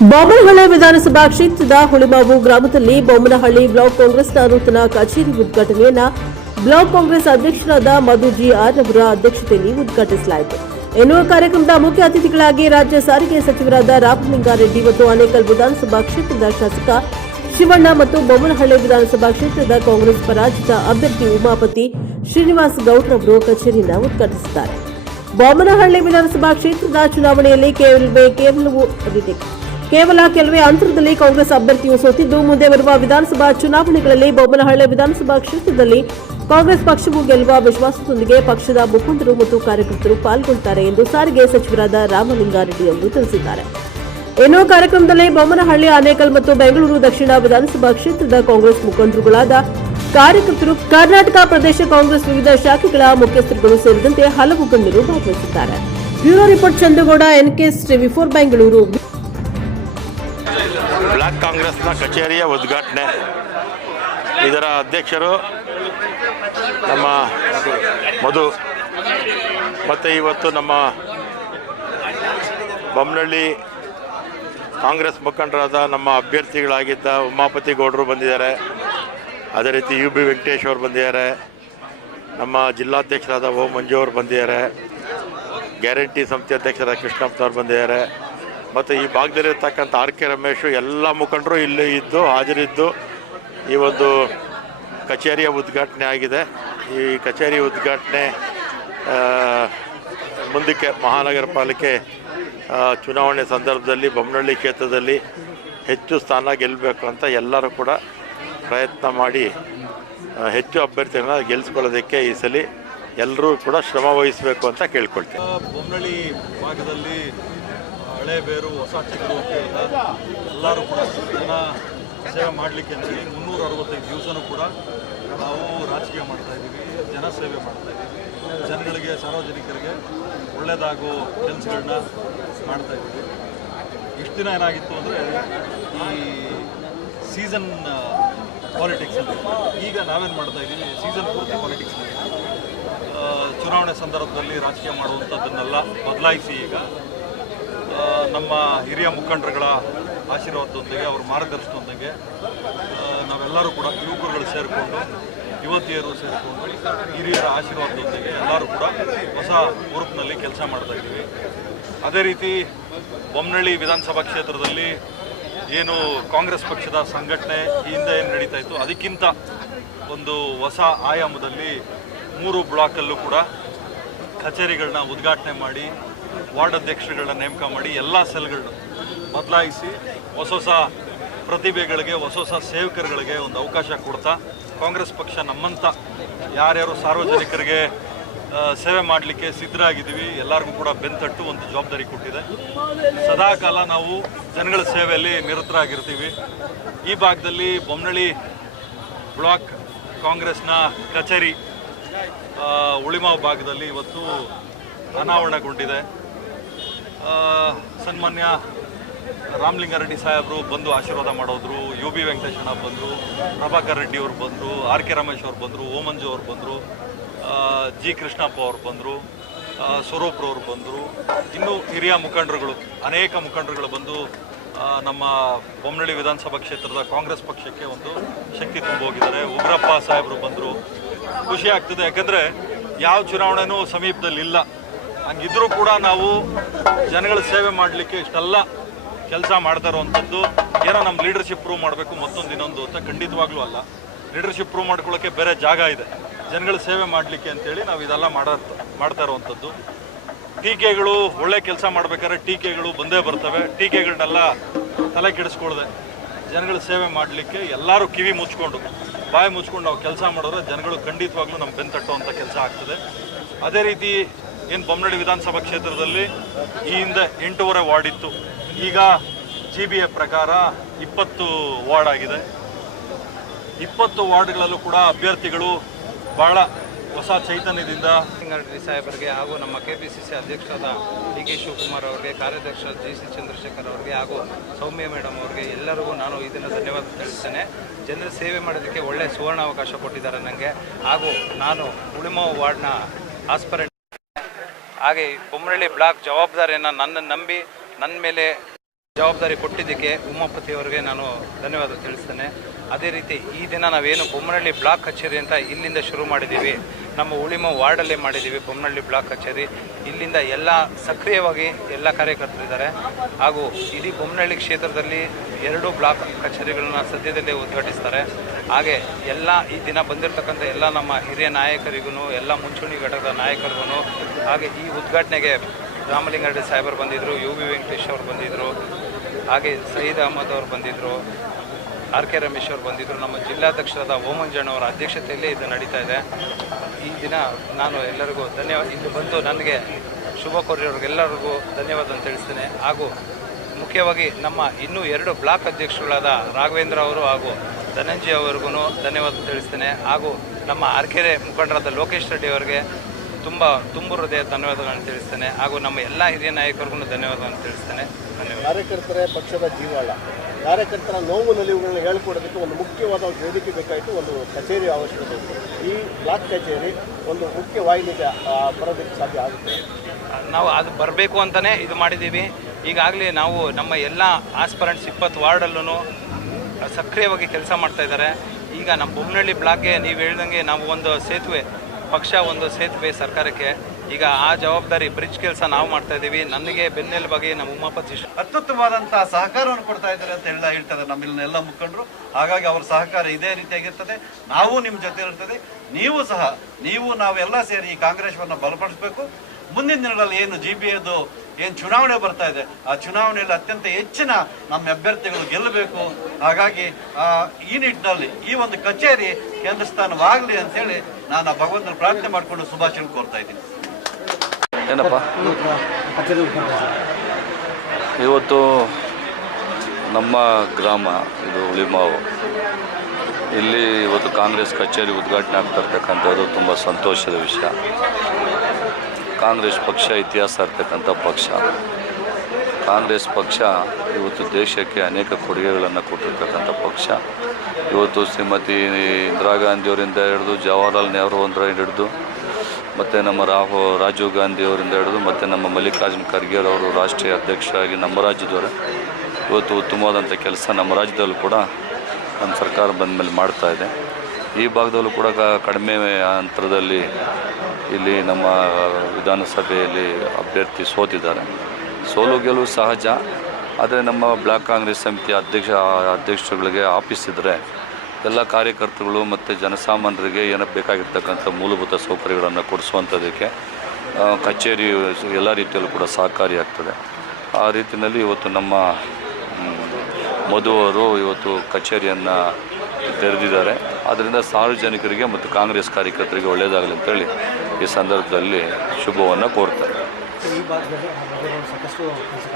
ಬೊಮ್ಮನಹಳ್ಳಿ ವಿಧಾನಸಭಾ ಕ್ಷೇತ್ರದ ಹುಳಿಮಾವು ಗ್ರಾಮದಲ್ಲಿ ಬೊಮ್ಮನಹಳ್ಳಿ ಬ್ಲಾಕ್ ಕಾಂಗ್ರೆಸ್ನ ನೂತನ ಕಚೇರಿ ಉದ್ಘಾಟನೆಯನ್ನ ಬ್ಲಾಕ್ ಕಾಂಗ್ರೆಸ್ ಅಧ್ಯಕ್ಷರಾದ ಮಧು ಜಿ.ಆರ್. ಅವರ ಅಧ್ಯಕ್ಷತೆಯಲ್ಲಿ ಉದ್ಘಾಟಿಸಲಾಯಿತು. ಇನ್ನು ಕಾರ್ಯಕ್ರಮದ ಮುಖ್ಯ ಅತಿಥಿಗಳಾಗಿ ರಾಜ್ಯ ಸಾರಿಗೆ ಸಚಿವರಾದ ರಾಮಲಿಂಗಾರೆಡ್ಡಿ ಮತ್ತು ಆನೇಕಲ್ ವಿಧಾನಸಭಾ ಕ್ಷೇತ್ರದ ಶಾಸಕ ಶಿವಣ್ಣ ಮತ್ತು ಬೊಮ್ಮನಹಳ್ಳಿ ವಿಧಾನಸಭಾ ಕ್ಷೇತ್ರದ ಕಾಂಗ್ರೆಸ್ ಪರಾಜಿತ ಅಭ್ಯರ್ಥಿ ಉಮಾಪತಿ ಶ್ರೀನಿವಾಸ್ ಗೌಡ್ರವರು ಕಚೇರಿಯನ್ನು ಉದ್ಘಾಟಿಸಿದ್ದಾರೆ. ಬೊಮ್ಮನಹಳ್ಳಿ ವಿಧಾನಸಭಾ ಕ್ಷೇತ್ರದ ಚುನಾವಣೆಯಲ್ಲಿ ಕೇವಲ ಕೆಲವೇ ಅಂತರದಲ್ಲಿ ಕಾಂಗ್ರೆಸ್ ಅಭ್ಯರ್ಥಿಯು ಸೋತಿದ್ದು, ಮುಂದೆ ಬರುವ ವಿಧಾನಸಭಾ ಚುನಾವಣೆಗಳಲ್ಲಿ ಬೊಮ್ಮನಹಳ್ಳಿ ವಿಧಾನಸಭಾ ಕ್ಷೇತ್ರದಲ್ಲಿ ಕಾಂಗ್ರೆಸ್ ಪಕ್ಷವು ಗೆಲ್ಲುವ ವಿಶ್ವಾಸದೊಂದಿಗೆ ಪಕ್ಷದ ಮುಖಂಡರು ಮತ್ತು ಕಾರ್ಯಕರ್ತರು ಪಾಲ್ಗೊಳ್ಳುತ್ತಾರೆ ಎಂದು ಸಾರಿಗೆ ಸಚಿವರಾದ ರಾಮಲಿಂಗಾರೆಡ್ಡಿ ಅವರು ತಿಳಿಸಿದ್ದಾರೆ. ಇನ್ನು ಕಾರ್ಯಕ್ರಮದಲ್ಲಿ ಬೊಮ್ಮನಹಳ್ಳಿ, ಆನೇಕಲ್ ಮತ್ತು ಬೆಂಗಳೂರು ದಕ್ಷಿಣ ವಿಧಾನಸಭಾ ಕ್ಷೇತ್ರದ ಕಾಂಗ್ರೆಸ್ ಮುಖಂಡರುಗಳಾದ ಕಾರ್ಯಕರ್ತರು, ಕರ್ನಾಟಕ ಪ್ರದೇಶ ಕಾಂಗ್ರೆಸ್ ವಿವಿಧ ಶಾಖೆಗಳ ಮುಖ್ಯಸ್ಥರುಗಳು ಸೇರಿದಂತೆ ಹಲವು ಗಣ್ಯರು ಭಾಗವಹಿಸಿದ್ದಾರೆ. Bureau report Chandragowda, NKS TV4 Bengaluru. Block ಕಾಂಗ್ರೆಸ್ನ ಕಚೇರಿಯ ಉದ್ಘಾಟನೆ. ಇದರ ಅಧ್ಯಕ್ಷರು ನಮ್ಮ ಮಧು ಮತ್ತು ಇವತ್ತು ನಮ್ಮ ಬೊಮ್ಮನಹಳ್ಳಿ ಕಾಂಗ್ರೆಸ್ ಮುಖಂಡರಾದ ನಮ್ಮ ಅಭ್ಯರ್ಥಿಗಳಾಗಿದ್ದ ಉಮಾಪತಿ ಗೌಡರು ಬಂದಿದ್ದಾರೆ. ಅದೇ ರೀತಿ UB ವೆಂಕಟೇಶ್ ಅವರು ಬಂದಿದ್ದಾರೆ. ನಮ್ಮ ಜಿಲ್ಲಾಧ್ಯಕ್ಷರಾದ ಓಂ ಮಂಜು ಅವರು ಬಂದಿದ್ದಾರೆ. ಗ್ಯಾರಂಟಿ ಸಂಸ್ಥೆ ಅಧ್ಯಕ್ಷರಾದ ಕೃಷ್ಣಪ್ಪನವ್ರು ಬಂದಿದ್ದಾರೆ. ಮತ್ತು ಈ ಭಾಗದಲ್ಲಿರ್ತಕ್ಕಂಥ RK ರಮೇಶು ಎಲ್ಲ ಮುಖಂಡರು ಇಲ್ಲಿ ಇದ್ದು ಹಾಜರಿದ್ದು ಈ ಒಂದು ಕಚೇರಿಯ ಉದ್ಘಾಟನೆ ಆಗಿದೆ. ಈ ಕಚೇರಿ ಉದ್ಘಾಟನೆ ಮುಂದಕ್ಕೆ ಮಹಾನಗರ ಪಾಲಿಕೆ ಚುನಾವಣೆ ಸಂದರ್ಭದಲ್ಲಿ ಬೊಮ್ಮನಹಳ್ಳಿ ಕ್ಷೇತ್ರದಲ್ಲಿ ಹೆಚ್ಚು ಸ್ಥಾನ ಗೆಲ್ಲಬೇಕು ಅಂತ ಎಲ್ಲರೂ ಕೂಡ ಪ್ರಯತ್ನ ಮಾಡಿ ಹೆಚ್ಚು ಅಭ್ಯರ್ಥಿಗಳನ್ನ ಗೆಲ್ಲಿಸ್ಕೊಳ್ಳೋದಕ್ಕೆ ಈ ಸಲ ಎಲ್ಲರೂ ಕೂಡ ಶ್ರಮ ವಹಿಸಬೇಕು ಅಂತ ಕೇಳ್ಕೊಳ್ತೀನಿ. ಬೊಮ್ಮನಹಳ್ಳಿ ಭಾಗದಲ್ಲಿ ಹಳೆ ಬೇರು ಹೊಸ ಚಿಗುರು ಅಂತ ಎಲ್ಲರೂ ಕೂಡ ಜನ ಸೇವೆ ಮಾಡಲಿಕ್ಕೆ ಅಂತೇಳಿ 365 ದಿವಸನೂ ಕೂಡ ನಾವು ರಾಜಕೀಯ ಮಾಡ್ತಾಯಿದ್ದೀವಿ, ಜನಸೇವೆ ಮಾಡ್ತಾಯಿದ್ದೀವಿ. ಜನಗಳಿಗೆ, ಸಾರ್ವಜನಿಕರಿಗೆ ಒಳ್ಳೆಯದಾಗೋ ಕೆಲಸಗಳನ್ನ ಮಾಡ್ತಾಯಿದ್ದೀವಿ. ಇಷ್ಟು ದಿನ ಏನಾಗಿತ್ತು ಅಂದರೆ ಈ ಸೀಸನ್ ಪಾಲಿಟಿಕ್ಸ್ ಅಂತ, ಈಗ ನಾವೇನು ಮಾಡ್ತಾಯಿದ್ದೀವಿ ಸೀಸನ್ ಪೂರ್ತಿ ಪಾಲಿಟಿಕ್ಸ್ ಚುನಾವಣೆ ಸಂದರ್ಭದಲ್ಲಿ ರಾಜಕೀಯ ಮಾಡುವಂಥದ್ದನ್ನೆಲ್ಲ ಬದಲಾಯಿಸಿ ಈಗ ನಮ್ಮ ಹಿರಿಯ ಮುಖಂಡರುಗಳ ಆಶೀರ್ವಾದದೊಂದಿಗೆ, ಅವ್ರ ಮಾರ್ಗದರ್ಶನದೊಂದಿಗೆ ನಾವೆಲ್ಲರೂ ಕೂಡ ಯುವಕರುಗಳು ಸೇರಿಕೊಂಡು, ಯುವತಿಯರು ಸೇರಿಕೊಂಡು, ಹಿರಿಯರ ಆಶೀರ್ವಾದದೊಂದಿಗೆ ಎಲ್ಲರೂ ಕೂಡ ಹೊಸ ಗ್ರೂಪ್ನಲ್ಲಿ ಕೆಲಸ ಮಾಡ್ತಾಯಿದ್ದೀವಿ. ಅದೇ ರೀತಿ ಬೊಮ್ಮನಹಳ್ಳಿ ವಿಧಾನಸಭಾ ಕ್ಷೇತ್ರದಲ್ಲಿ ಏನು ಕಾಂಗ್ರೆಸ್ ಪಕ್ಷದ ಸಂಘಟನೆ ಈ ಹಿಂದೆ ಏನು ನಡೀತಾ ಇತ್ತು ಅದಕ್ಕಿಂತ ಒಂದು ಹೊಸ ಆಯಾಮದಲ್ಲಿ 3 ಬ್ಲಾಕಲ್ಲೂ ಕೂಡ ಕಚೇರಿಗಳನ್ನ ಉದ್ಘಾಟನೆ ಮಾಡಿ, ವಾರ್ಡ್ ಅಧ್ಯಕ್ಷರುಗಳನ್ನ ನೇಮಕ ಮಾಡಿ, ಎಲ್ಲ ಸೆಲ್ಗಳನ್ನ ಬದಲಾಯಿಸಿ ಹೊಸ ಹೊಸ ಪ್ರತಿಭೆಗಳಿಗೆ, ಹೊಸ ಹೊಸ ಸೇವಕರುಗಳಿಗೆ ಒಂದು ಅವಕಾಶ ಕೊಡ್ತಾ ಕಾಂಗ್ರೆಸ್ ಪಕ್ಷ ನಮ್ಮಂಥ ಯಾರ್ಯಾರು ಸಾರ್ವಜನಿಕರಿಗೆ ಸೇವೆ ಮಾಡಲಿಕ್ಕೆ ಸಿದ್ಧರಾಗಿದ್ದೀವಿ ಎಲ್ಲರಿಗೂ ಕೂಡ ಬೆಂತಟ್ಟು ಒಂದು ಜವಾಬ್ದಾರಿ ಕೊಟ್ಟಿದೆ. ಸದಾಕಾಲ ನಾವು ಜನಗಳ ಸೇವೆಯಲ್ಲಿ ನಿರತರಾಗಿರ್ತೀವಿ. ಈ ಭಾಗದಲ್ಲಿ ಬೊಮ್ಮನಹಳ್ಳಿ ಬ್ಲಾಕ್ ಕಾಂಗ್ರೆಸ್ನ ಕಚೇರಿ ಹುಳಿಮಾವು ಭಾಗದಲ್ಲಿ ಇವತ್ತು ಅನಾವರಣಗೊಂಡಿದೆ. ಸನ್ಮಾನ್ಯ ರಾಮಲಿಂಗಾರೆಡ್ಡಿ ಸಾಹೇಬರು ಬಂದು ಆಶೀರ್ವಾದ ಮಾಡೋದ್ರು, UB ವೆಂಕಟೇಶಣ್ಣ ಬಂದರು, ಪ್ರಭಾಕರ್ ರೆಡ್ಡಿ ಅವರು ಬಂದರು, RK ರಮೇಶ್ ಅವರು ಬಂದರು, ಓಮಂಜು ಅವರು ಬಂದರು, G ಕೃಷ್ಣಪ್ಪ ಅವರು ಬಂದರು, ಸ್ವರೂಪ್ರವರು ಬಂದರು, ಇನ್ನೂ ಹಿರಿಯ ಮುಖಂಡರುಗಳು, ಅನೇಕ ಮುಖಂಡರುಗಳು ಬಂದು ನಮ್ಮ ಬೊಮ್ಮನಹಳ್ಳಿ ವಿಧಾನಸಭಾ ಕ್ಷೇತ್ರದ ಕಾಂಗ್ರೆಸ್ ಪಕ್ಷಕ್ಕೆ ಒಂದು ಶಕ್ತಿ ತುಂಬೋಗಿದ್ದಾರೆ. ಉಗ್ರಪ್ಪ ಸಾಹೇಬರು ಬಂದರು. ಖುಷಿ ಆಗ್ತದೆ, ಯಾಕಂದರೆ ಯಾವ ಚುನಾವಣೆನೂ ಸಮೀಪದಲ್ಲಿಲ್ಲ. ಹಂಗಿದ್ರೂ ಕೂಡ ನಾವು ಜನಗಳ ಸೇವೆ ಮಾಡಲಿಕ್ಕೆ ಇಷ್ಟೆಲ್ಲ ಕೆಲಸ ಮಾಡ್ತಾ ಇರೋವಂಥದ್ದು ಏನೋ ನಮ್ಮ ಲೀಡರ್ಶಿಪ್ ಪ್ರೂವ್ ಮಾಡಬೇಕು ಮತ್ತೊಂದು ಇನ್ನೊಂದು ಅಂತ ಖಂಡಿತವಾಗ್ಲೂ ಅಲ್ಲ. ಲೀಡರ್ಶಿಪ್ ಪ್ರೂವ್ ಮಾಡ್ಕೊಳ್ಳೋಕ್ಕೆ ಬೇರೆ ಜಾಗ ಇದೆ, ಜನಗಳ ಸೇವೆ ಮಾಡಲಿಕ್ಕೆ ಅಂತೇಳಿ ನಾವು ಇದೆಲ್ಲ ಮಾಡ್ತಾ ಇರೋವಂಥದ್ದು. ಟೀಕೆಗಳು ಒಳ್ಳೆ ಕೆಲಸ ಮಾಡ್ಬೇಕಾದ್ರೆ ಟೀಕೆಗಳು ಬಂದೇ ಬರ್ತವೆ. ಟೀಕೆಗಳನ್ನೆಲ್ಲ ತಲೆ ಕೆಡಿಸ್ಕೊಳ್ದೆ ಜನಗಳ ಸೇವೆ ಮಾಡಲಿಕ್ಕೆ ಎಲ್ಲರೂ ಕಿವಿ ಮುಚ್ಕೊಂಡು, ಬಾಯಿ ಮುಚ್ಕೊಂಡು ನಾವು ಕೆಲಸ ಮಾಡಿದ್ರೆ ಜನಗಳು ಖಂಡಿತವಾಗ್ಲೂ ನಮ್ಮ ಬೆಂತಟ್ಟುವಂಥ ಕೆಲಸ ಆಗ್ತದೆ. ಅದೇ ರೀತಿ ಏನು ಬೊಮ್ಮನಹಳ್ಳಿ ವಿಧಾನಸಭಾ ಕ್ಷೇತ್ರದಲ್ಲಿ ಈ ಹಿಂದೆ 8.5 ವಾರ್ಡ್ ಇತ್ತು, ಈಗ GBA ಪ್ರಕಾರ 20 ವಾರ್ಡ್ ಆಗಿದೆ. 20 ವಾರ್ಡ್ಗಳಲ್ಲೂ ಕೂಡ ಅಭ್ಯರ್ಥಿಗಳು ಬಹಳ ಹೊಸ ಚೈತನ್ಯದಿಂದ ರೆಡ್ಡಿ ಸಾಹೇಬರಿಗೆ ಹಾಗೂ ನಮ್ಮ KPCC ಅಧ್ಯಕ್ಷರಾದ DK ಶಿವಕುಮಾರ್ ಅವರಿಗೆ, ಕಾರ್ಯಾಧ್ಯಕ್ಷ JC ಚಂದ್ರಶೇಖರ್ ಅವರಿಗೆ ಹಾಗೂ ಸೌಮ್ಯ ಮೇಡಮ್ ಅವರಿಗೆ ಎಲ್ಲರಿಗೂ ನಾನು ಇದನ್ನು ಧನ್ಯವಾದ ತಿಳಿಸ್ತೇನೆ. ಜನರ ಸೇವೆ ಮಾಡೋದಕ್ಕೆ ಒಳ್ಳೆಯ ಸುವರ್ಣ ಅವಕಾಶ ಕೊಟ್ಟಿದ್ದಾರೆ ನನಗೆ. ಹಾಗೂ ನಾನು ಹುಳಿಮಾವು ವಾರ್ಡ್ನ ಆಸ್ಪರೆಂಟ್, ಹಾಗೆ ಬೊಮ್ಮನಹಳ್ಳಿ ಬ್ಲಾಕ್ ಜವಾಬ್ದಾರಿಯನ್ನು ನನ್ನನ್ನು ನಂಬಿ ನನ್ನ ಮೇಲೆ ಜವಾಬ್ದಾರಿ ಕೊಟ್ಟಿದ್ದಕ್ಕೆ ಉಮಾಪತಿಯವರಿಗೆ ನಾನು ಧನ್ಯವಾದ ತಿಳಿಸ್ತೇನೆ. ಅದೇ ರೀತಿ ಈ ದಿನ ನಾವೇನು ಬೊಮ್ಮನಹಳ್ಳಿ ಬ್ಲಾಕ್ ಕಚೇರಿ ಅಂತ ಇಲ್ಲಿಂದ ಶುರು ಮಾಡಿದ್ದೀವಿ, ನಮ್ಮ ಉಳಿಮ ವಾರ್ಡಲ್ಲೇ ಮಾಡಿದ್ದೀವಿ ಬೊಮ್ಮನಹಳ್ಳಿ ಬ್ಲಾಕ್ ಕಚೇರಿ. ಇಲ್ಲಿಂದ ಎಲ್ಲ ಸಕ್ರಿಯವಾಗಿ ಎಲ್ಲ ಕಾರ್ಯಕರ್ತರಿದ್ದಾರೆ ಹಾಗೂ ಇಡೀ ಬೊಮ್ಮನಹಳ್ಳಿ ಕ್ಷೇತ್ರದಲ್ಲಿ 2 ಬ್ಲಾಕ್ ಕಚೇರಿಗಳನ್ನ ಸದ್ಯದಲ್ಲೇ ಉದ್ಘಾಟಿಸ್ತಾರೆ. ಹಾಗೆ ಎಲ್ಲ ಈ ದಿನ ಬಂದಿರತಕ್ಕಂಥ ಎಲ್ಲ ನಮ್ಮ ಹಿರಿಯ ನಾಯಕರಿಗೂ, ಎಲ್ಲ ಮುಂಚೂಣಿ ಘಟಕದ ನಾಯಕರಿಗೂ, ಹಾಗೆ ಈ ಉದ್ಘಾಟನೆಗೆ ರಾಮಲಿಂಗಾರೆಡ್ಡಿ ಸಾಹೇಬರು ಬಂದಿದ್ದರು, UB ವೆಂಕಟೇಶ್ ಅವರು ಬಂದಿದ್ದರು, ಹಾಗೆ ಸಯೀದ್ ಅಹಮದ್ ಅವರು ಬಂದಿದ್ದರು, RK ರಮೇಶ್ ಅವರು ಬಂದಿದ್ದರು. ನಮ್ಮ ಜಿಲ್ಲಾಧ್ಯಕ್ಷರಾದ ಓಮಂಜಣ್ಣವರ ಅಧ್ಯಕ್ಷತೆಯಲ್ಲಿ ಇದು ನಡೀತಾ ಇದೆ. ಈ ದಿನ ನಾನು ಎಲ್ಲರಿಗೂ ಇಲ್ಲಿ ಬಂದು ನನಗೆ ಶುಭ ಕೋರಿರೋರಿಗೆಲ್ಲರಿಗೂ ಧನ್ಯವಾದ ತಿಳಿಸ್ತೇನೆ. ಹಾಗೂ ಮುಖ್ಯವಾಗಿ ನಮ್ಮ ಇನ್ನೂ 2 ಬ್ಲಾಕ್ ಅಧ್ಯಕ್ಷರುಗಳಾದ ರಾಘವೇಂದ್ರ ಅವರು ಹಾಗೂ ಧನಂಜಯ ಅವರಿಗೂ ಧನ್ಯವಾದ ತಿಳಿಸ್ತೇನೆ. ಹಾಗೂ ನಮ್ಮ ಅರಕೆರೆ ಮುಖಂಡರಾದ ಲೋಕೇಶ್ ರೆಡ್ಡಿ ಅವರಿಗೆ ತುಂಬ ಹೃದಯ ಧನ್ಯವಾದಗಳನ್ನು ತಿಳಿಸ್ತೇನೆ. ಹಾಗೂ ನಮ್ಮ ಎಲ್ಲ ಹಿರಿಯ ನಾಯಕರಿಗೂ ಧನ್ಯವಾದಗಳನ್ನು ತಿಳಿಸ್ತೇನೆ. ಧನ್ಯವಾದ. ಕಾರ್ಯಕರ್ತರೇ ಪಕ್ಷದ ಜೀವಾಳ. ಕಾರ್ಯಕರ್ತರ ನೋವು ನಲಿವುಗಳನ್ನ ಹೇಳ್ಕೊಡೋದಕ್ಕೆ ಒಂದು ಮುಖ್ಯವಾದ ವೇದಿಕೆ ಬೇಕಾಯಿತು, ಒಂದು ಕಚೇರಿ ಅವಶ್ಯಕತೆ ಇತ್ತು. ಈ ಬ್ಲಾಕ್ ಕಚೇರಿ ಒಂದು ಮುಖ್ಯ ವಾಹಿನಿಗೆ ಬರೋದಕ್ಕೆ ಸಾಧ್ಯ ಆಗುತ್ತೆ. ನಾವು ಅದು ಬರಬೇಕು ಅಂತಲೇ ಇದು ಮಾಡಿದ್ದೀವಿ. ಈಗಾಗಲೇ ನಾವು ನಮ್ಮ ಎಲ್ಲ ಆಸ್ಪರೆಂಟ್ಸ್ 20 ವಾರ್ಡಲ್ಲೂ ಸಕ್ರಿಯವಾಗಿ ಕೆಲಸ ಮಾಡ್ತಾಯಿದ್ದಾರೆ. ಈಗ ನಮ್ಮ ಬೊಮ್ಮನಹಳ್ಳಿ ಬ್ಲಾಕ್ಗೆ ನೀವು ಹೇಳ್ದಂಗೆ ನಾವು ಒಂದು ಸೇತುವೆ, ಪಕ್ಷ ಒಂದು ಸೇತುವೆ ಸರ್ಕಾರಕ್ಕೆ. ಈಗ ಆ ಜವಾಬ್ದಾರಿ ಬ್ರಿಡ್ಜ್ ಕೆಲಸ ನಾವು ಮಾಡ್ತಾ ಇದ್ದೀವಿ. ನನಗೆ ಬೆನ್ನೆಲುಬಾಗಿ ನಮ್ಮ ಉಮಾಪತಿ ಅತ್ಯುತ್ತಮವಾದಂತಹ ಸಹಕಾರವನ್ನು ಕೊಡ್ತಾ ಇದ್ದಾರೆ ಅಂತ ಹೇಳ್ತಾರೆ ನಮ್ಮೆಲ್ಲ ಮುಖಂಡರು. ಹಾಗಾಗಿ ಅವರ ಸಹಕಾರ ಇದೇ ರೀತಿಯಾಗಿರ್ತದೆ. ನಾವು ನಿಮ್ಮ ಜೊತೆ ಇರ್ತದೆ. ನೀವು ನಾವೆಲ್ಲ ಸೇರಿ ಈ ಕಾಂಗ್ರೆಸ್ವನ್ನು ಬಲಪಡಿಸಬೇಕು. ಮುಂದಿನ ದಿನಗಳಲ್ಲಿ ಏನು GBAದು ಏನು ಚುನಾವಣೆ ಬರ್ತಾ ಇದೆ, ಆ ಚುನಾವಣೆಯಲ್ಲಿ ಅತ್ಯಂತ ಹೆಚ್ಚಿನ ನಮ್ಮ ಅಭ್ಯರ್ಥಿಗಳು ಗೆಲ್ಲಬೇಕು. ಹಾಗಾಗಿ ಈ ನಿಟ್ಟಿನಲ್ಲಿ ಈ ಒಂದು ಕಚೇರಿ ಕೇಂದ್ರ ಸ್ಥಾನವಾಗಲಿ ಅಂತೇಳಿ ನಾನು ಭಗವಂತನ ಪ್ರಾರ್ಥನೆ ಮಾಡಿಕೊಂಡು ಶುಭಾಶಯ ಕೋರ್ತಾ ಇದ್ದೀನಿ. ಏನಪ್ಪ, ಇವತ್ತು ನಮ್ಮ ಗ್ರಾಮ ಇದು ಉಳಿಮಾವು, ಇಲ್ಲಿ ಇವತ್ತು ಕಾಂಗ್ರೆಸ್ ಕಚೇರಿ ಉದ್ಘಾಟನೆ ಆಗ್ತಿರ್ತಕ್ಕಂಥದ್ದು ತುಂಬ ಸಂತೋಷದ ವಿಷಯ. ಕಾಂಗ್ರೆಸ್ ಪಕ್ಷ ಇತಿಹಾಸ ಇರ್ತಕ್ಕಂಥ ಪಕ್ಷ. ಕಾಂಗ್ರೆಸ್ ಪಕ್ಷ ಇವತ್ತು ದೇಶಕ್ಕೆ ಅನೇಕ ಕೊಡುಗೆಗಳನ್ನು ಕೊಟ್ಟಿರ್ತಕ್ಕಂಥ ಪಕ್ಷ. ಇವತ್ತು ಶ್ರೀಮತಿ ಇಂದಿರಾ ಗಾಂಧಿಯವರಿಂದ ಹಿಡಿದು ಜವಾಹರ್ಲಾಲ್ ನೆಹರು ಅವರಿಂದ ಹಿಡಿದು ಮತ್ತು ನಮ್ಮ ರಾಜೀವ್ ಗಾಂಧಿಯವರಿಂದ ಹಿಡಿದು ಮತ್ತು ನಮ್ಮ ಮಲ್ಲಿಕಾರ್ಜುನ್ ಖರ್ಗೆ ಅವರು ರಾಷ್ಟ್ರೀಯ ಅಧ್ಯಕ್ಷರಾಗಿ ನಮ್ಮ ರಾಜ್ಯದವರು ಇವತ್ತು ಉತ್ತಮವಾದಂಥ ಕೆಲಸ ನಮ್ಮ ರಾಜ್ಯದಲ್ಲೂ ಕೂಡ ನಮ್ಮ ಸರ್ಕಾರ ಬಂದ ಮೇಲೆ ಮಾಡ್ತಾಯಿದೆ. ಈ ಭಾಗದಲ್ಲೂ ಕೂಡ ಕಡಿಮೆ ಅಂತರದಲ್ಲಿ ಇಲ್ಲಿ ನಮ್ಮ ವಿಧಾನಸಭೆಯಲ್ಲಿ ಅಭ್ಯರ್ಥಿ ಸೋತಿದ್ದಾರೆ. ಸೋಲು ಗೆಲುವು ಸಹಜ. ಆದರೆ ನಮ್ಮ ಬ್ಲಾಕ್ ಕಾಂಗ್ರೆಸ್ ಸಮಿತಿ ಅಧ್ಯಕ್ಷರುಗಳಿಗೆ ಆಫೀಸ್ ಇದ್ದರೆ ಎಲ್ಲ ಕಾರ್ಯಕರ್ತರುಗಳು ಮತ್ತು ಜನಸಾಮಾನ್ಯರಿಗೆ ಏನಕ್ಕೆ ಬೇಕಾಗಿರ್ತಕ್ಕಂಥ ಮೂಲಭೂತ ಸೌಕರ್ಯಗಳನ್ನು ಕೊಡಿಸುವಂಥದ್ದಕ್ಕೆ ಕಚೇರಿ ಎಲ್ಲ ರೀತಿಯಲ್ಲೂ ಕೂಡ ಸಹಕಾರಿಯಾಗ್ತದೆ. ಆ ರೀತಿಯಲ್ಲಿ ಇವತ್ತು ನಮ್ಮ ಮಧು ಅವರು ಇವತ್ತು ಕಚೇರಿಯನ್ನು ತೆರೆದಿದ್ದಾರೆ. ಆದ್ದರಿಂದ ಸಾರ್ವಜನಿಕರಿಗೆ ಮತ್ತು ಕಾಂಗ್ರೆಸ್ ಕಾರ್ಯಕರ್ತರಿಗೆ ಒಳ್ಳೆಯದಾಗಲಿ ಅಂತೇಳಿ ಈ ಸಂದರ್ಭದಲ್ಲಿ ಶುಭವನ್ನು ಕೋರ್ತಾರೆ. ಈ ಭಾಗದಲ್ಲಿ ಸಾಕಷ್ಟು ಕೆಲಸ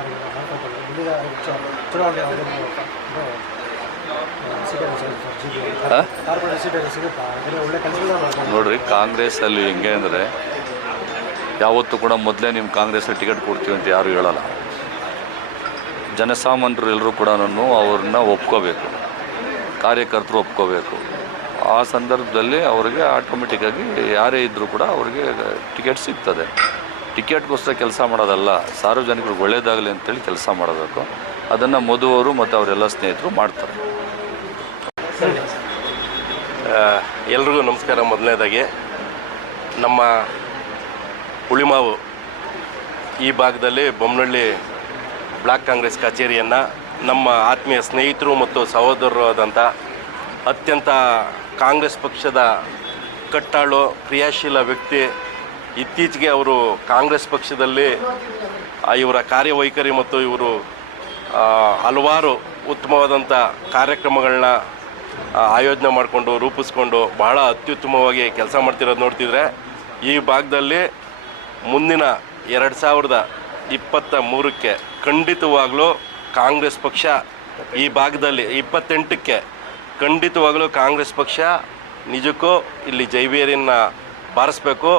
ನೋಡ್ರಿ, ಕಾಂಗ್ರೆಸ್ಸಲ್ಲಿ ಹೆಂಗೆ ಅಂದರೆ ಯಾವತ್ತೂ ಕೂಡ ಮೊದಲೇ ನಿಮ್ಮ ಕಾಂಗ್ರೆಸ್ಸಲ್ಲಿ ಟಿಕೆಟ್ ಕೊಡ್ತೀವಿ ಅಂತ ಯಾರೂ ಹೇಳಲ್ಲ. ಜನಸಾಮಾನ್ಯರು ಎಲ್ಲರೂ ಕೂಡ ಅವ್ರನ್ನ ಒಪ್ಕೋಬೇಕು, ಕಾರ್ಯಕರ್ತರು ಒಪ್ಕೋಬೇಕು. ಆ ಸಂದರ್ಭದಲ್ಲಿ ಅವರಿಗೆ ಆಟೋಮೆಟಿಕ್ಕಾಗಿ ಯಾರೇ ಇದ್ದರೂ ಕೂಡ ಅವ್ರಿಗೆ ಟಿಕೆಟ್ ಸಿಗ್ತದೆ. ಟಿಕೆಟ್ಗೋಸ್ಕರ ಕೆಲಸ ಮಾಡೋದಲ್ಲ, ಸಾರ್ವಜನಿಕರಿಗೆ ಒಳ್ಳೆಯದಾಗಲಿ ಅಂತೇಳಿ ಕೆಲಸ ಮಾಡಬೇಕು. ಅದನ್ನು ಮಧು ಅವರು ಮತ್ತು ಅವರೆಲ್ಲ ಸ್ನೇಹಿತರು ಮಾಡ್ತಾರೆ. ಎಲ್ರಿಗೂ ನಮಸ್ಕಾರ. ಮೊದಲನೇದಾಗಿ ನಮ್ಮ ಉಳಿಮಾವು ಈ ಭಾಗದಲ್ಲಿ ಬೊಮ್ಮನಹಳ್ಳಿ ಬ್ಲಾಕ್ ಕಾಂಗ್ರೆಸ್ ಕಚೇರಿಯನ್ನು ನಮ್ಮ ಆತ್ಮೀಯ ಸ್ನೇಹಿತರು ಮತ್ತು ಸಹೋದರರು ಆದಂಥ ಅತ್ಯಂತ ಕಾಂಗ್ರೆಸ್ ಪಕ್ಷದ ಕಟ್ಟಾಳು ಕ್ರಿಯಾಶೀಲ ವ್ಯಕ್ತಿ, ಇತ್ತೀಚೆಗೆ ಅವರು ಕಾಂಗ್ರೆಸ್ ಪಕ್ಷದಲ್ಲಿ ಇವರ ಕಾರ್ಯವೈಖರಿ ಮತ್ತು ಇವರು ಹಲವಾರು ಉತ್ತಮವಾದಂಥ ಕಾರ್ಯಕ್ರಮಗಳನ್ನ ಆಯೋಜನೆ ಮಾಡಿಕೊಂಡು ರೂಪಿಸ್ಕೊಂಡು ಬಹಳ ಅತ್ಯುತ್ತಮವಾಗಿ ಕೆಲಸ ಮಾಡ್ತಿರೋದು ನೋಡ್ತಿದ್ರೆ ಈ ಭಾಗದಲ್ಲಿ ಮುಂದಿನ 2023ಕ್ಕೆ ಖಂಡಿತವಾಗಲೂ ಕಾಂಗ್ರೆಸ್ ಪಕ್ಷ ಈ ಭಾಗದಲ್ಲಿ 28ಕ್ಕೆ ಖಂಡಿತವಾಗಲೂ ಕಾಂಗ್ರೆಸ್ ಪಕ್ಷ ನಿಜಕ್ಕೂ ಇಲ್ಲಿ ಜೈವೇರಿಯನ್ನು ಬಾರಿಸಬೇಕು.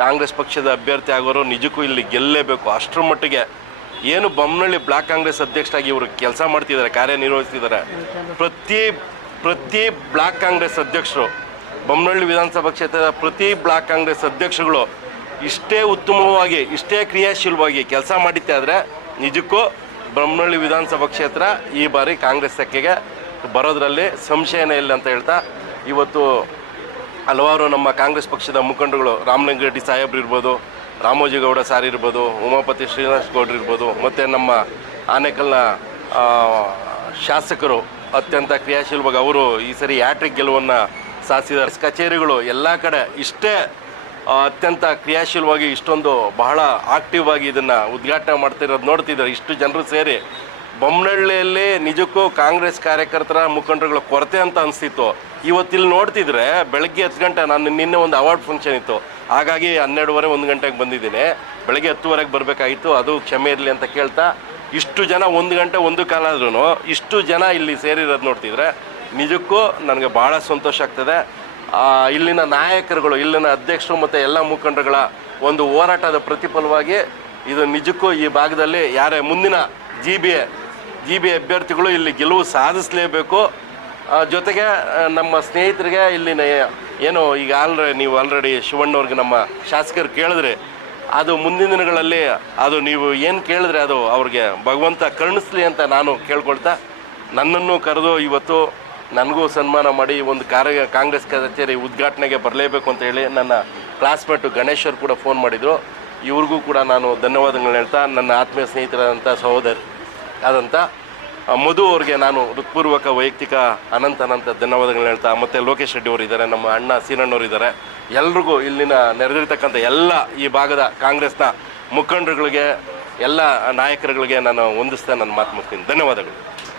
ಕಾಂಗ್ರೆಸ್ ಪಕ್ಷದ ಅಭ್ಯರ್ಥಿ ಆಗೋರು ನಿಜಕ್ಕೂ ಇಲ್ಲಿ ಗೆಲ್ಲಲೇಬೇಕು. ಅಷ್ಟರ ಮಟ್ಟಿಗೆ ಏನು ಬೊಮ್ಮನಹಳ್ಳಿ ಬ್ಲಾಕ್ ಕಾಂಗ್ರೆಸ್ ಅಧ್ಯಕ್ಷರಾಗಿ ಇವರು ಕೆಲಸ ಮಾಡ್ತಿದ್ದಾರೆ, ಕಾರ್ಯನಿರ್ವಹಿಸ್ತಿದ್ದಾರೆ. ಪ್ರತಿ ಬ್ಲಾಕ್ ಕಾಂಗ್ರೆಸ್ ಅಧ್ಯಕ್ಷರು, ಬೊಮ್ಮನಹಳ್ಳಿ ವಿಧಾನಸಭಾ ಕ್ಷೇತ್ರದ ಪ್ರತಿ ಬ್ಲಾಕ್ ಕಾಂಗ್ರೆಸ್ ಅಧ್ಯಕ್ಷಗಳು ಇಷ್ಟೇ ಉತ್ತಮವಾಗಿ, ಇಷ್ಟೇ ಕ್ರಿಯಾಶೀಲವಾಗಿ ಕೆಲಸ ಮಾಡಿದ್ದೆ ಆದರೆ ನಿಜಕ್ಕೂ ಬೊಮ್ಮನಹಳ್ಳಿ ವಿಧಾನಸಭಾ ಕ್ಷೇತ್ರ ಈ ಬಾರಿ ಕಾಂಗ್ರೆಸ್ ತೆಕ್ಕೆಗೆ ಬರೋದರಲ್ಲಿ ಸಂಶಯನೇ ಇಲ್ಲ ಅಂತ ಹೇಳ್ತಾ, ಇವತ್ತು ಹಲವಾರು ನಮ್ಮ ಕಾಂಗ್ರೆಸ್ ಪಕ್ಷದ ಮುಖಂಡರುಗಳು ರಾಮಲಿಂಗಾರೆಡ್ಡಿ ಸಾಹೇಬ್ರು ಇರ್ಬೋದು, ರಾಮೋಜಿಗೌಡ ಸಾರ್ ಇರ್ಬೋದು, ಉಮಾಪತಿ ಶ್ರೀನಿವಾಸ್ ಗೌಡ್ರು ಇರ್ಬೋದು, ಮತ್ತು ನಮ್ಮ ಆನೇಕಲ್ನ ಶಾಸಕರು ಅತ್ಯಂತ ಕ್ರಿಯಾಶೀಲವಾಗಿ ಅವರು ಈ ಸರಿ ಹ್ಯಾಟ್ರಿಕ್ ಗೆಲುವನ್ನು ಸಾಧಿಸಿದ್ದಾರೆ. ಕಚೇರಿಗಳು ಎಲ್ಲ ಕಡೆ ಇಷ್ಟೇ ಅತ್ಯಂತ ಕ್ರಿಯಾಶೀಲವಾಗಿ ಇಷ್ಟೊಂದು ಬಹಳ ಆಕ್ಟಿವ್ ಆಗಿ ಇದನ್ನು ಉದ್ಘಾಟನೆ ಮಾಡ್ತಿರೋದು ನೋಡ್ತಿದ್ದಾರೆ. ಇಷ್ಟು ಜನರು ಸೇರಿ ಬೊಮ್ಮನಹಳ್ಳಿಯಲ್ಲಿ ನಿಜಕ್ಕೂ ಕಾಂಗ್ರೆಸ್ ಕಾರ್ಯಕರ್ತರ ಮುಖಂಡರುಗಳ ಕೊರತೆ ಅಂತ ಅನಿಸ್ತಿತ್ತು. ಇವತ್ತಿಲ್ಲಿ ನೋಡ್ತಿದ್ರೆ ಬೆಳಗ್ಗೆ 10 ಗಂಟೆ, ನಾನು ನಿನ್ನೆ ಒಂದು ಅವಾರ್ಡ್ ಫಂಕ್ಷನ್ ಇತ್ತು, ಹಾಗಾಗಿ 12:30 1 ಗಂಟೆಗೆ ಬಂದಿದ್ದೀನಿ. ಬೆಳಗ್ಗೆ 10:30ಗೆ ಬರಬೇಕಾಗಿತ್ತು, ಅದು ಕ್ಷಮೆ ಇರಲಿ ಅಂತ ಕೇಳ್ತಾ, ಇಷ್ಟು ಜನ 1 ಗಂಟೆ 1 ಕಾಲ ಆದ್ರೂ ಇಷ್ಟು ಜನ ಇಲ್ಲಿ ಸೇರಿರೋದು ನೋಡ್ತಿದ್ರೆ ನಿಜಕ್ಕೂ ನನಗೆ ಭಾಳ ಸಂತೋಷ ಆಗ್ತದೆ. ಇಲ್ಲಿನ ನಾಯಕರುಗಳು, ಇಲ್ಲಿನ ಅಧ್ಯಕ್ಷರು ಮತ್ತು ಎಲ್ಲ ಮುಖಂಡರುಗಳ ಒಂದು ಹೋರಾಟದ ಪ್ರತಿಫಲವಾಗಿ ಇದು ನಿಜಕ್ಕೂ ಈ ಭಾಗದಲ್ಲಿ ಯಾರೇ ಮುಂದಿನ ಜಿ ಬಿ ಅಭ್ಯರ್ಥಿಗಳು ಇಲ್ಲಿ ಗೆಲುವು ಸಾಧಿಸಲೇಬೇಕು. ಜೊತೆಗೆ ನಮ್ಮ ಸ್ನೇಹಿತರಿಗೆ ಇಲ್ಲಿನ ಏನು ಈಗ ನೀವು ಆಲ್ರೆಡಿ ಶಿವಣ್ಣವ್ರಿಗೆ ನಮ್ಮ ಶಾಸಕರು ಕೇಳಿದ್ರೆ, ಅದು ಮುಂದಿನ ದಿನಗಳಲ್ಲಿ ಅದು ನೀವು ಏನು ಕೇಳಿದ್ರೆ ಅದು ಅವ್ರಿಗೆ ಭಗವಂತ ಕರುಣಿಸ್ಲಿ ಅಂತ ನಾನು ಕೇಳ್ಕೊಳ್ತಾ, ನನ್ನನ್ನು ಕರೆದು ಇವತ್ತು ನನಗೂ ಸನ್ಮಾನ ಮಾಡಿ ಒಂದು ಕಾಂಗ್ರೆಸ್ ಕಚೇರಿ ಉದ್ಘಾಟನೆಗೆ ಬರಲೇಬೇಕು ಅಂತ ಹೇಳಿ ನನ್ನ ಕ್ಲಾಸ್ಮೇಟು ಗಣೇಶರು ಕೂಡ ಫೋನ್ ಮಾಡಿದರು. ಇವ್ರಿಗೂ ಕೂಡ ನಾನು ಧನ್ಯವಾದಗಳನ್ನ ಹೇಳ್ತಾ, ನನ್ನ ಆತ್ಮೀಯ ಸ್ನೇಹಿತರಾದಂಥ ಸಹೋದರಿ ಆದಂಥ ಮಧು ಅವ್ರಿಗೆ ನಾನು ಹೃತ್ಪೂರ್ವಕ ವೈಯಕ್ತಿಕ ಅನಂತ ಧನ್ಯವಾದಗಳನ್ನ ಹೇಳ್ತಾ, ಮತ್ತು ಲೋಕೇಶ್ ರೆಡ್ಡಿ ಅವರು ಇದ್ದಾರೆ, ನಮ್ಮ ಅಣ್ಣ ಸೀನಣ್ಣವ್ರು ಇದ್ದಾರೆ, ಎಲ್ರಿಗೂ ಇಲ್ಲಿನ ನೆರೆದಿರ್ತಕ್ಕಂಥ ಎಲ್ಲ ಈ ಭಾಗದ ಕಾಂಗ್ರೆಸ್ನ ಮುಖಂಡರುಗಳಿಗೆ, ಎಲ್ಲ ನಾಯಕರುಗಳಿಗೆ ನಾನು ವಂದಿಸ್ತಾ ನನ್ನ ಮಾತು ಮುಗ್ತೀನಿ. ಧನ್ಯವಾದಗಳು.